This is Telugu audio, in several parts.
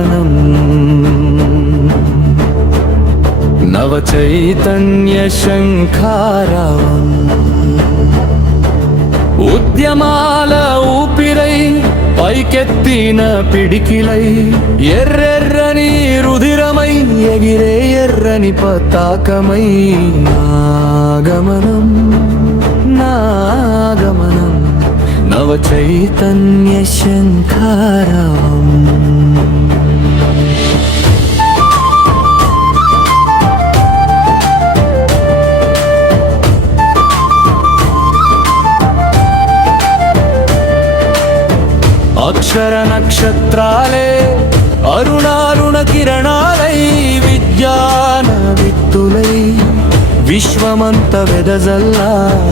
నాగమనం నవ చైతన్య శంఖారావం ఉద్యమాల ఊపిరై పైకెత్తిన పిడికిలై ఎర్రెర్రని రుధిరమై ఎగిరే ఎర్రని పతాకమై నాగమనం నాగమనం నవ చైతన్య శంఖారావం అక్షర నక్షత్రాలే అరుణారుణ కిరణాలై విజ్ఞాన విత్తులై విశ్వమంత వెదజల్లా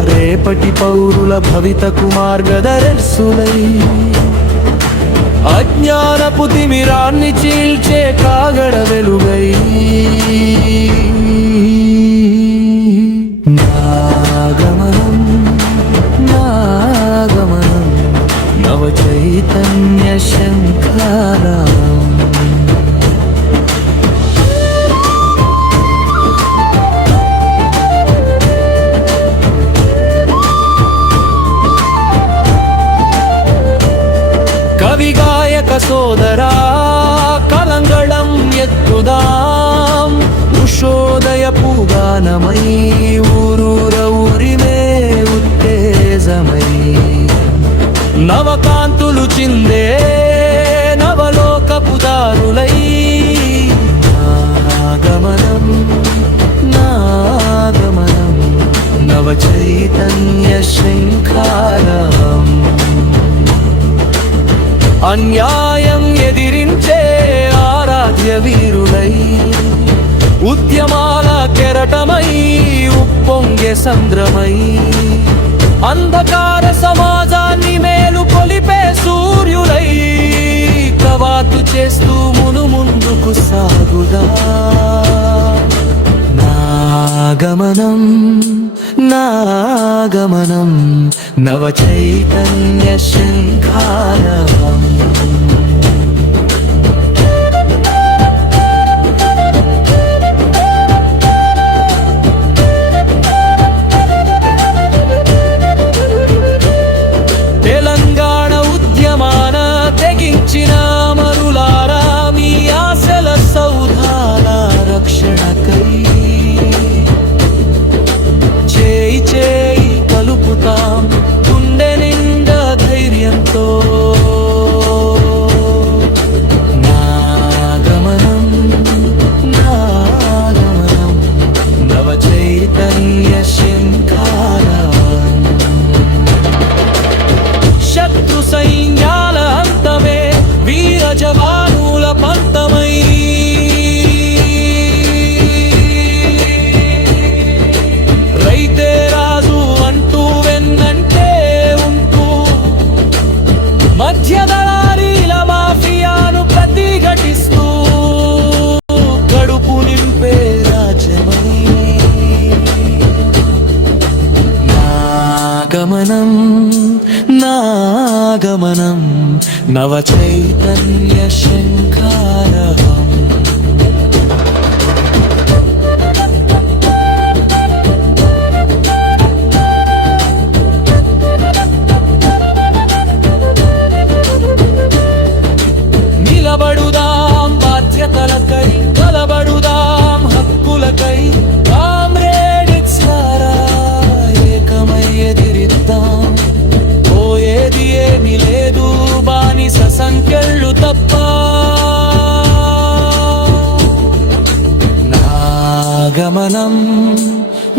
రేపటి పౌరుల భవితకు మార్గదర్శులై అజ్ఞానపు తిమిరాన్ని చీల్చే కాగడ వెలుగై నాగమనం నాగమనం నవ చైతన్య శంఖారావం కవి గాయక సోదరా కలంగళం ఎత్తుదాం ఉషోదయపు గానమై ఊరూర ఊరిమే ఉత్తేజమై నవకాంతులు చిందే నవలోకపు దారులై నాగమనం నాగమనం నవ చైతన్య శంఖారావం అన్యాయం ఎదిరించే ఆరాధ్య వీరులై ఉద్యమాల కెరటమై ఉప్పొంగే సంద్రమై అంధకార సమాజాన్ని మేలు కొలిపే సూర్యులై కవాతు చేస్తూ ముందుకు సాగుదా నాగమనం నాగమనం నవ చైతన్య శంఖారావం తెలంగాణ ఉద్యమాన తెగించిన మరులారా మీ ఆశల సౌధాల రక్షణకై చేయి చేయి కలుపుతాం గుండె నిండా ధైర్యంతో నాగమనం నాగమనం నవ చైతన్య శంఖారావం శత్రు సైన్యాల అంతమే వీర జవానుల పంతమై రైతే రాజు అంటూ వెన్నంటే ఉంటూ మధ్య దళారీల మాఫియాను ప్రతిఘటిస్తూ కడుపు నింపే రాజ్యమై నాగమనం నాగమనం నవ చైతన్య శంఖారావం నిలబడుదాం బాధ్యతలకై కలబడుదాం హక్కులకై కామ్రేడ్స్ లారా ఏకమై ఎదిరిద్దాం పోయేది ఏమీ లేదు బానిస సంకెళ్ళు తప్ప నాగమనం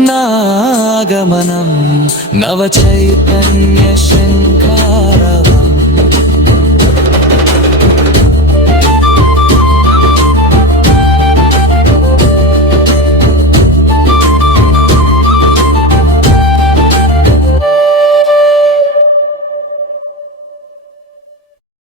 నాగమనం నవ చైతన్య శంఖారావం